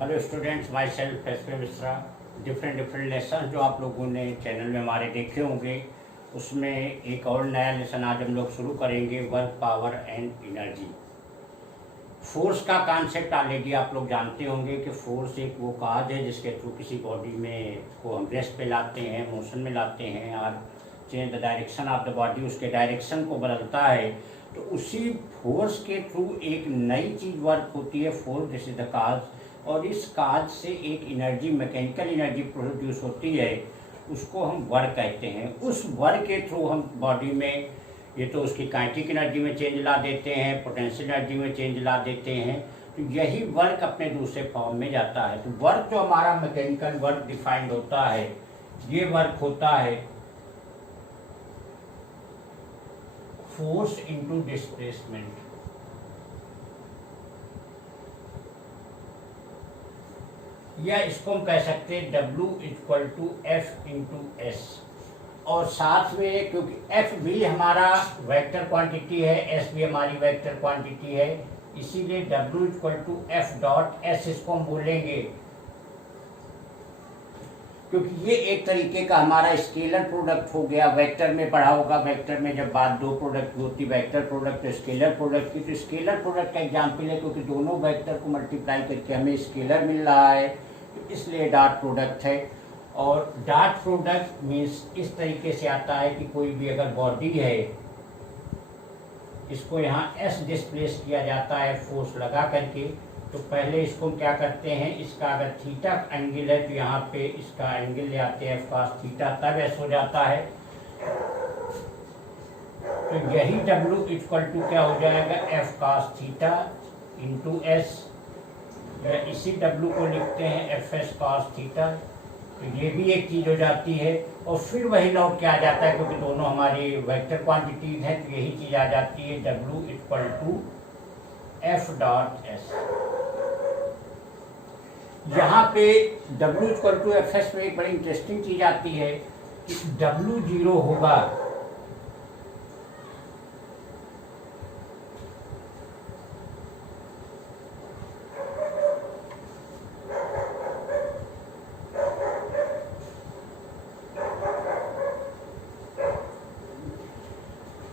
Hello students, my self SP. Mishra. Different lesson जो आप लोगों ने चैनल में हमारे देखे होंगे, उसमें एक और नया लेसन आज हम लोग शुरू करेंगे, work, power and energy. Force का कॉन्सेप्ट ऑलरेडी आप लोग जानते होंगे कि फोर्स एक वो काज है जिसके थ्रू किसी बॉडी में को हम रेस्ट पे लाते हैं, मोशन में लाते हैं और change the direction of the body, उसके डायरेक्शन को बदलता है। तो उसी फोर्स के थ्रू एक नई चीज़ वर्क होती है, force, this is the cause. और इस काज से एक एनर्जी, मैकेनिकल एनर्जी प्रोड्यूस होती है, उसको हम वर्क कहते हैं। उस वर्क के थ्रू हम बॉडी में ये तो उसकी काइनेटिक एनर्जी में चेंज ला देते हैं, पोटेंशियल एनर्जी में चेंज ला देते हैं। तो यही वर्क अपने दूसरे फॉर्म में जाता है। तो वर्क जो हमारा मैकेनिकल वर्क डिफाइंड होता है, ये वर्क होता है फोर्स इनटू डिस्प्लेसमेंट। या इसको हम कह सकते हैं W = F × S। और साथ में क्योंकि F भी हमारा वेक्टर क्वांटिटी है, S भी हमारी वेक्टर क्वांटिटी है, इसीलिए W = F.S इसको हम बोलेंगे, क्योंकि ये एक तरीके का हमारा स्केलर प्रोडक्ट हो गया। वेक्टर में पढ़ा होगा, वेक्टर में जब बात दो प्रोडक्ट की होती, वेक्टर प्रोडक्ट तो स्केलर प्रोडक्ट की। तो स्केलर प्रोडक्ट का एग्जाम्पल है, क्योंकि दोनों वेक्टर को मल्टीप्लाई करके हमें स्केलर मिल रहा है, तो इसलिए डॉट प्रोडक्ट है। और डॉट प्रोडक्ट मीन्स इस तरीके से आता है कि कोई भी अगर बॉडी है, इसको यहाँ S डिस्प्लेस किया जाता है फोर्स लगा करके। तो पहले इसको क्या करते हैं, इसका अगर थीटा एंगल है तो यहाँ पे इसका एंगल ले आते हैं cos थीटा, तब S हो जाता है। तो यही W = क्या हो जाएगा, F cos थीटा × S। इसी W को लिखते हैं FS cos थीटा। तो ये भी एक चीज़ हो जाती है। और फिर वही लौट के आ जाता है, क्योंकि दोनों हमारी वेक्टर क्वांटिटीज हैं, तो यही चीज़ आ जाती है W = F.S। यहाँ पे W = Fs में एक बड़ी इंटरेस्टिंग चीज़ आती है कि W 0 होगा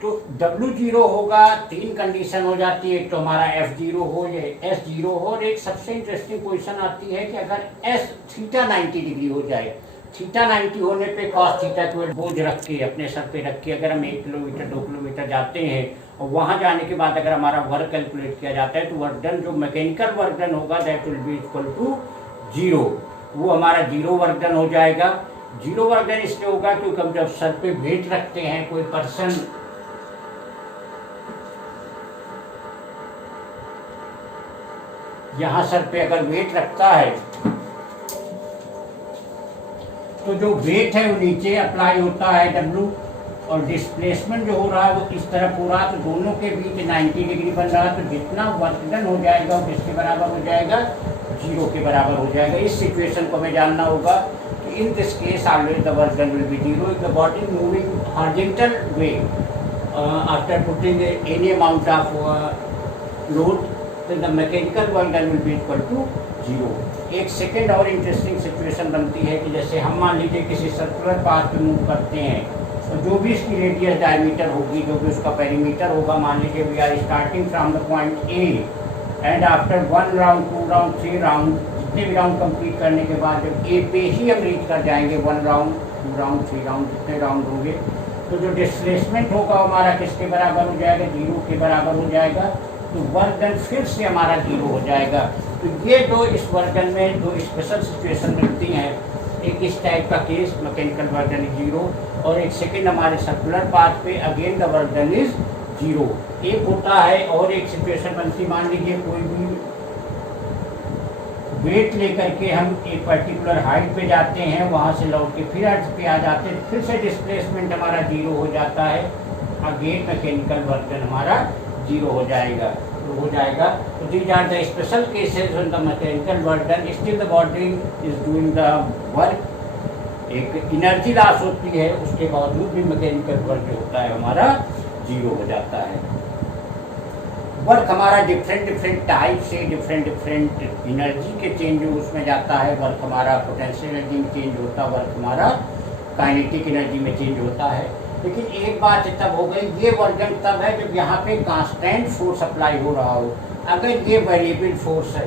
तो W 0 होगा, तीन कंडीशन हो जाती है। एक तो हमारा F 0 हो या S 0 हो, और एक सबसे इंटरेस्टिंग पोजीशन आती है कि अगर S थीटा 90 डिग्री हो जाए। थीटा 90 होने पे cos थीटा को बोझ रख के अपने सर पे रख के अगर हम 1 किलोमीटर 2 किलोमीटर जाते हैं और वहाँ जाने के बाद अगर हमारा वर्क कैलकुलेट किया जाता है, तो वर्क डन जो मैकेनिकल वर्क डन होगा, दैट विल बी = 0। वो हमारा 0 वर्क डन हो जाएगा। 0 वर्क डन इसलिए होगा क्योंकि हम जब सर पे वेट रखते हैं, कोई पर्सन यहाँ सर पे अगर वेट रखता है, तो जो वेट है वो नीचे अप्लाई होता है W, और डिस्प्लेसमेंट जो हो रहा है वो इस तरफ हो रहा है। तो दोनों के बीच 90 डिग्री बन रहा है। तो जितना वर्क डन हो जाएगा वो किसके बराबर हो जाएगा, 0 के बराबर हो जाएगा। इस सिचुएशन को हमें जानना होगा कि in this case always the work done will be 0 if the body moving horizontal way after putting any amount of load, तो the mechanical work done will be = 0। एक सेकेंड और इंटरेस्टिंग सिचुएशन बनती है कि जैसे हम मान लीजिए किसी सर्कुलर पाथ पे मूव करते हैं, तो जो भी इसकी रेडियस डायमीटर होगी, जो भी उसका पेरीमीटर होगा, मान लीजिए we are starting from the point A and after 1 round 2 round 3 round, जितने भी राउंड कंप्लीट करने के बाद जब A पे ही हम रीच कर जाएंगे, 1 राउंड 2 राउंड 3 राउंड जितने राउंड होंगे, तो जो डिस्प्लेसमेंट होगा हमारा किसके बराबर हो जाएगा, 0 के बराबर हो जाएगा। तो वर्क डन फिर से हमारा 0 हो जाएगा। तो ये दो इस वर्क डन में दो स्पेशल सिचुएशन मिलती हैं। एक इस टाइप का केस, मैकेनिकल वर्क डन 0, और एक सेकेंड हमारे सर्कुलर पाथ पे again the work done is 0। एक होता है और एक सिचुएशन बनती, मान लीजिए कोई भी वेट लेकर के हम एक पर्टिकुलर हाइट पे जाते हैं, वहाँ से लौट के फिर अर्थ पे आ जाते हैं, फिर से डिस्प्लेसमेंट हमारा 0 हो जाता है। अगेन मैकेनिकल वर्क डन हमारा 0 हो जाएगा। तो these are the special cases when the mechanical work done, still the body is doing the work। एक एनर्जी लॉस होती है, उसके बावजूद भी मैकेनिकल वर्क जो होता है हमारा 0 हो जाता है। वर्क हमारा डिफरेंट डिफरेंट टाइप से डिफरेंट डिफरेंट एनर्जी के चेंज उसमें जाता है। वर्क हमारा पोटेंशियल एनर्जी में चेंज होता है, वर्क हमारा काइनेटिक एनर्जी में चेंज होता है। लेकिन एक बात तब हो गई, ये वर्जन तब है जब यहाँ पे कांस्टेंट फोर्स अप्लाई हो रहा हो। अगर ये वेरिएबल फोर्स है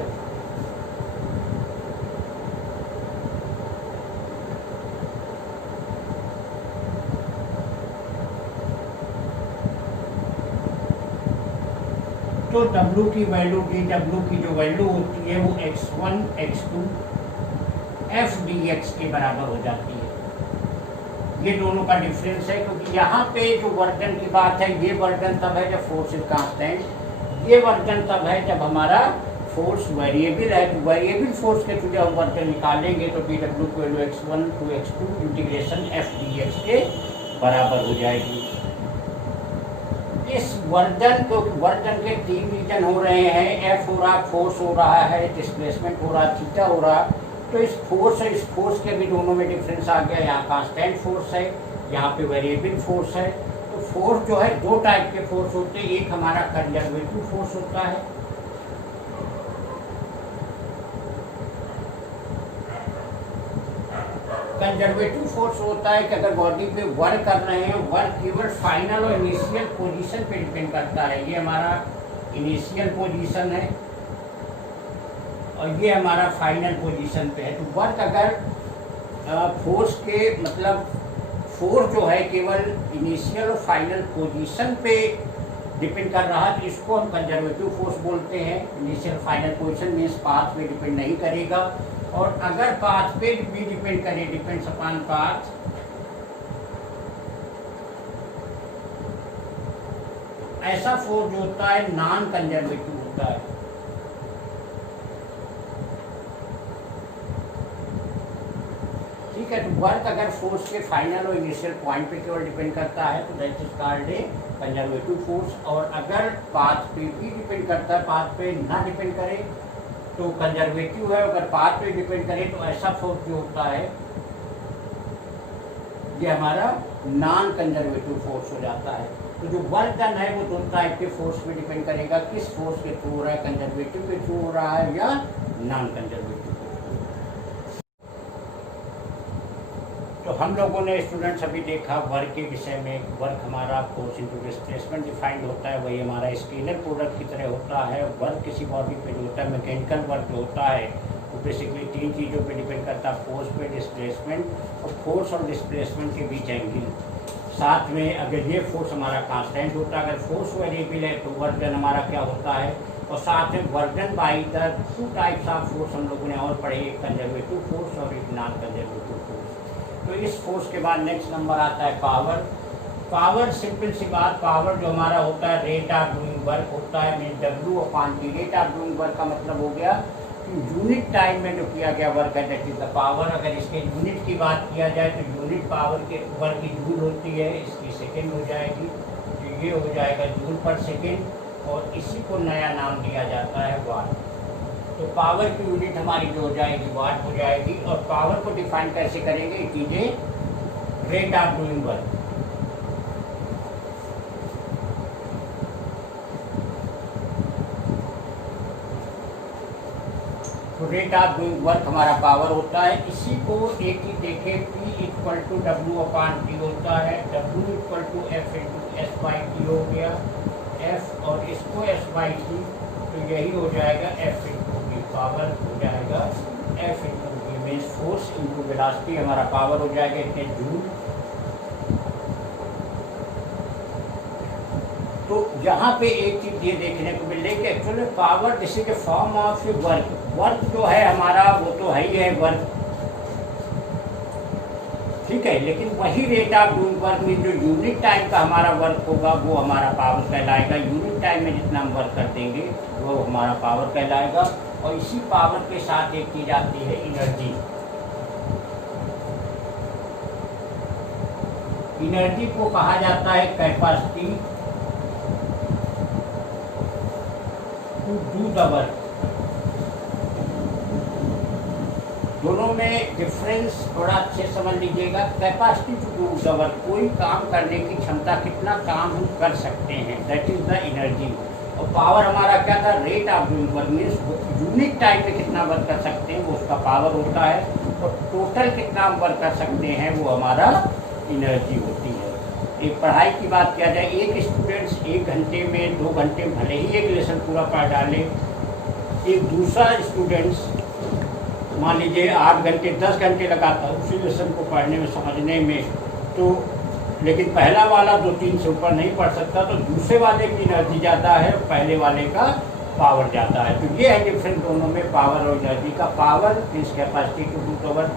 तो W की वैल्यू dW की जो वैल्यू होती है वो x1 x2 f dx के बराबर हो जाती है। ये दोनों का डिफरेंस है, क्योंकि यहाँ पे जो वर्जन की बात है, ये वर्जन तब है जब फोर्स इज कांस्टेंट, ये वर्जन तब है जब हमारा फोर्स वेरिएबल है। तो वेरिएबल फोर्स के थ्रू जब हम वर्जन निकालेंगे तो dW की value x1 to x2 integration f dx के बराबर हो जाएगी। इस वर्जन को, वर्जन के 3 रीजन हो रहे हैं, एफ हो रहा, फोर्स हो रहा है, डिस्प्लेसमेंट हो रहा, थीटा हो रहा। तो इस फोर्स है, इस फोर्स के भी दोनों में डिफरेंस आ गया। यहाँ कांस्टेंट फोर्स है, यहाँ पे वेरिएबल फोर्स है। तो फोर्स जो है, 2 टाइप के फोर्स होते हैं। एक हमारा कंजर्वेटिव फोर्स होता है, कंजर्वेटिव फोर्स होता है कि अगर बॉडी पे वर्क कर रहे हैं, वर्क केवल फाइनल और इनिशियल पोजीशन पे डिपेंड करता है। ये हमारा इनिशियल पोजीशन है और ये हमारा फाइनल पोजीशन पे है। तो वर्क अगर फोर्स के मतलब फोर्स जो है केवल इनिशियल और फाइनल पोजीशन पे डिपेंड कर रहा है, तो इसको हम कंजर्वेटिव फोर्स बोलते हैं। Initial final position means path पे डिपेंड नहीं करेगा। और अगर पाथ पे भी डिपेंड करे, डिपेंड्स अपॉन पाथ, ऐसा फोर्स जो होता है नॉन कंजर्वेटिव होता है। ठीक है, तो वर्क अगर फोर्स के फाइनल और इनिशियल पॉइंट पे केवल डिपेंड करता है तो that is called a conservative force. और अगर पाथ पे भी डिपेंड करता है, पाथ पे ना डिपेंड करे तो कंजर्वेटिव है। अगर पाथ पे डिपेंड करे तो ऐसा फोर्स जो होता है ये हमारा नॉन कंजर्वेटिव फोर्स हो जाता है। तो जो वर्क डन है वो 2 टाइप के फोर्स पे डिपेंड करेगा, किस फोर्स के थ्रू हो रहा है, कंजर्वेटिव के थ्रू हो रहा है या नॉन कंजर्वेटिव। तो हम लोगों ने स्टूडेंट्स अभी देखा वर्क के विषय में। वर्क हमारा फोर्स इनटू डिस्प्लेसमेंट डिफाइंड होता है, वही हमारा स्केलर प्रोडक्ट की तरह होता है। वर्क किसी बॉडी पे जो होता है, मैकेनिकल वर्क जो होता है, वो बेसिकली 3 चीज़ों पे डिपेंड करता है, फोर्स पे, डिस्प्लेसमेंट और फोर्स और डिस्प्लेसमेंट के बीच एंगल। साथ में अगर ये फोर्स हमारा कांस्टेंट होता है, अगर फोर्स वेरिएबल है तो वर्क डन हमारा क्या होता है। और साथ में work done by the 2 types of force हम लोगों ने और पढ़े, एक कंजर्वेटिव फोर्स और एक नॉन कंजर्वेटिव फोर्स। तो इस फोर्स के बाद नेक्स्ट नंबर आता है पावर। पावर सिंपल सी बात, पावर जो हमारा होता है रेट ऑफ डूइंग वर्क होता है, mean W/T। Rate of doing work का मतलब हो गया कि यूनिट टाइम में जो किया गया वर्क है दैट इज द पावर। अगर इसके यूनिट की बात किया जाए तो यूनिट पावर के वर्क की जूल होती है, इसकी सेकेंड हो जाएगी, तो ये हो जाएगा जूल पर सेकेंड। और इसी को नया नाम दिया जाता है वाट। तो पावर की यूनिट हमारी जो हो जाएगी वाट हो जाएगी। और पावर को डिफाइन कैसे करेंगे, it is a rate of doing work. तो रेट ऑफ डूइंग वर्क हमारा पावर होता है। इसी को एक ही देखें, P = W/T होता है, W = F/S/T हो गया, F और इसको S/T, तो यही हो जाएगा F × V। पावर हो जाएगा F × V means force into velocity, हमारा पावर हो जाएगा इतने जूल। तो यहाँ पे एक चीज़ ये देखने को मिल रही है कि actually power this is a form of work. Work जो है हमारा वो तो है ही है वर्क, ठीक है, लेकिन वही रेट ऑफ डूइंग वर्क में जो यूनिट टाइम का हमारा वर्क होगा वो हमारा पावर कहलाएगा। यूनिट टाइम में जितना हम वर्क कर देंगे वो हमारा पावर कहलाएगा। और इसी पावर के साथ एक चीज़ आती है एनर्जी। एनर्जी को कहा जाता है capacity to do the work. दोनों में डिफरेंस थोड़ा अच्छे समझ लीजिएगा। Capacity to do the work, कोई काम करने की क्षमता, कितना काम हम कर सकते हैं, दैट इज द एनर्जी। और पावर हमारा क्या था, rate of doing work means unit time में कितना वर्क कर सकते हैं वो उसका पावर होता है, और टोटल कितना हम वर्क कर सकते हैं वो हमारा एनर्जी होती है। एक पढ़ाई की बात किया जाए, एक स्टूडेंट्स 1 घंटे में 2 घंटे में भले ही एक लेसन पूरा पढ़ डाले, एक दूसरा स्टूडेंट्स मान लीजिए 8 घंटे 10 घंटे लगाता है उसी लेसन को पढ़ने में समझने में, तो लेकिन पहला वाला 2-3 से ऊपर नहीं पढ़ सकता, तो दूसरे वाले की एनर्जी ज़्यादा है और पहले वाले का पावर ज़्यादा है। तो ये है डिफरेंस दोनों में, पावर और एनर्जी का। Power means capacity to do the work,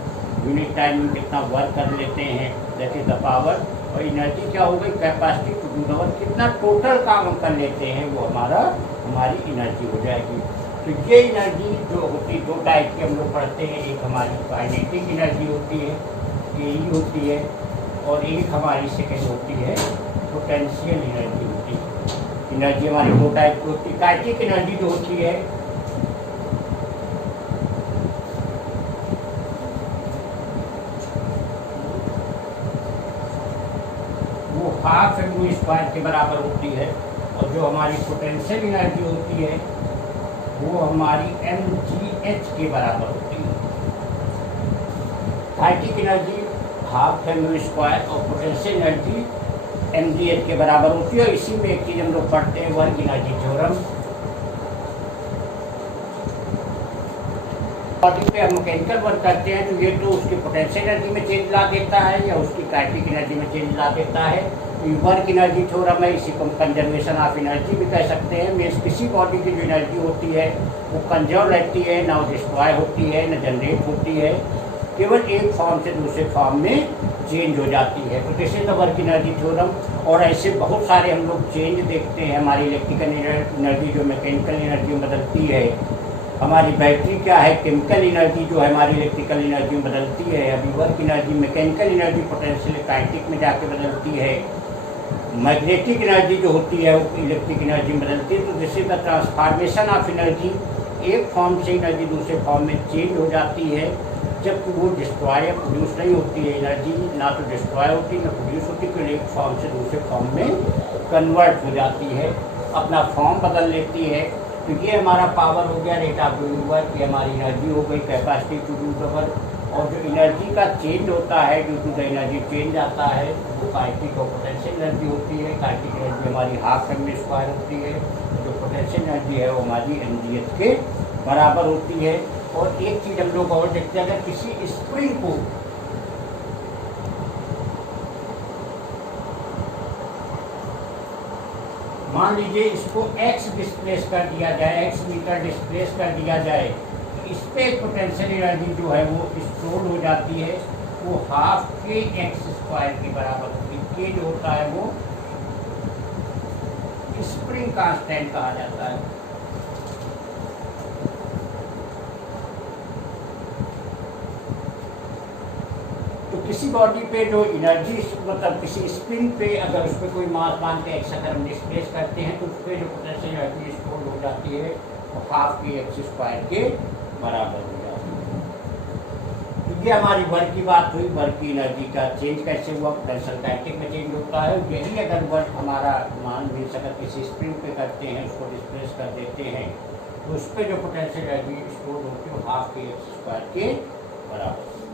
unit time में कितना वर्क कर लेते हैं, दैट इज द पावर। और एनर्जी क्या हो गई, capacity to do the work, कितना टोटल काम हम कर लेते हैं वो हमारी एनर्जी हो जाएगी। तो ये एनर्जी जो होती है 2 टाइप की हम लोग पढ़ते हैं, एक हमारी काइनेटिक एनर्जी होती है, ये होती है, और एक हमारी सेकेंड होती है पोटेंशियल एनर्जी होती है। एनर्जी हमारी 2 टाइप की होती है। काइनेटिक एनर्जी जो होती है वो हाफ mv स्क्वायर के बराबर होती है, और जो हमारी पोटेंशियल एनर्जी होती है वो हमारी mgh के बराबर होती है। Kinetic energy half mv square और पोटेंशियल एनर्जी mgh के बराबर होती है। और इसी में एक चीज़ हम लोग पढ़ते हैं, वर्क एनर्जी थ्योरम। बॉडी पे हम मैकेनिकल वर्क करते हैं तो ये तो उसकी पोटेंशियल एनर्जी में चेंज ला देता है या उसकी काइनेटिक एनर्जी में चेंज ला देता है। तो ये वर्क एनर्जी थ्योरम है, इसी को कंजर्वेशन ऑफ एनर्जी भी कह सकते हैं। मीन्स किसी बॉडी की जो एनर्जी होती है वो कंजर्व रहती है, ना वो डिस्ट्रॉय होती है, ना जनरेट होती है, केवल एक फॉर्म से दूसरे फॉर्म में चेंज हो जाती है। तो this is the work energy theorem. और ऐसे बहुत सारे हम लोग चेंज देखते हैं। हमारी इलेक्ट्रिकल एनर्जी जो मैकेनिकल एनर्जी में बदलती है, हमारी बैटरी क्या है, केमिकल एनर्जी जो है हमारी इलेक्ट्रिकल एनर्जी में बदलती है। अभी work energy mechanical energy potential kinetic में जाके बदलती है। मैग्नेटिक एनर्जी जो होती है वो इलेक्ट्रिक एनर्जी में बदलती है। तो this is the transformation of energy. एक फॉर्म से एनर्जी दूसरे फॉर्म में चेंज हो जाती है, जबकि वो डिस्ट्रॉय प्रोड्यूस नहीं होती है। एनर्जी ना तो डिस्ट्रॉय होती ना प्रोड्यूस होती, तो एक फॉर्म से दूसरे फॉर्म में कन्वर्ट हो जाती है, अपना फॉर्म बदल लेती है। तो ये हमारा पावर हो गया, रेट ऑफ डूइंग वर्क, ये हमारी एनर्जी हो गई, capacity to do the work. और जो एनर्जी का चेंज होता है due to the energy change आता है वो काइनेटिक और पोटेंशियल एनर्जी होती है। काइनेटिक एनर्जी हमारी हाफ mv स्क्वायर होती है, जो पोटेंशियल एनर्जी है वो हमारी mgh के बराबर होती है। और एक चीज़ हम लोग और देखते हैं, अगर किसी स्प्रिंग को मान लीजिए इसको x डिस्प्लेस कर दिया जाए, x मीटर डिस्प्लेस कर दिया जाए, तो इस पर पोटेंशियल एनर्जी जो है वो स्टोर हो जाती है, वो हाफ के एक्स स्क्वायर के बराबर होती है। के जो होता है वो स्प्रिंग कांस्टेंट कहा जाता है। तो किसी बॉडी पे जो एनर्जी मतलब किसी स्प्रिंग पे अगर उस पर कोई मास मान के एक्स अगर हम डिस्प्लेस करते हैं तो उस पर जो पोटेंशियल एनर्जी स्टोर हो जाती है वो हाफ के एक्स स्क्वायर के बराबर हो जाती है। तो ये हमारी वर्क की बात हुई, वर्क की एनर्जी का चेंज कैसे हुआ, पोटेंशियल काइनेटिक में चेंज होता है। यही अगर वर्क हमारा मान मिल सका किसी स्प्रिंग पे करते हैं, उसको डिस्प्लेस कर देते हैं, तो उस पर जो पोटेंशियल एनर्जी स्टोर होती है वो हाफ के एक्स स्क्वायर के बराबर।